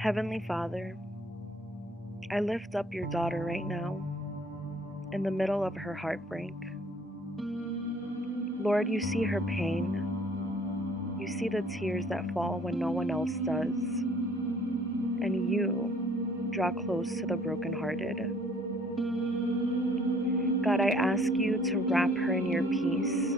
Heavenly Father, I lift up your daughter right now in the middle of her heartbreak. Lord, you see her pain. You see the tears that fall when no one else does. And you draw close to the brokenhearted. God, I ask you to wrap her in your peace,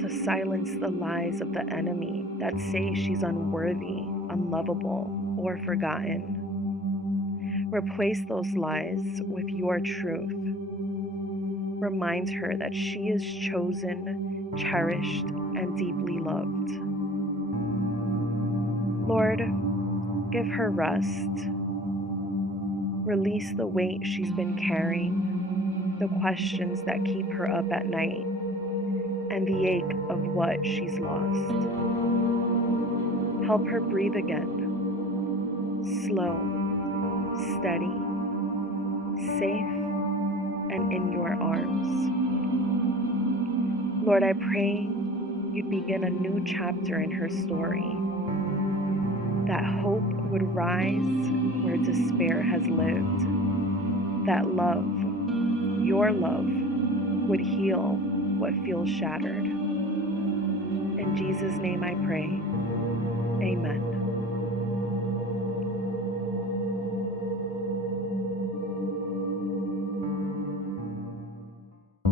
to silence the lies of the enemy that say she's unworthy, unlovable, or forgotten. Replace those lies with your truth. Remind her that she is chosen, cherished, and deeply loved. Lord, give her rest. Release the weight she's been carrying, the questions that keep her up at night, and the ache of what she's lost. Help her breathe again. Slow, steady, safe, and in your arms. Lord, I pray you'd begin a new chapter in her story, that hope would rise where despair has lived, that love, your love, would heal what feels shattered. In Jesus' name I pray, amen.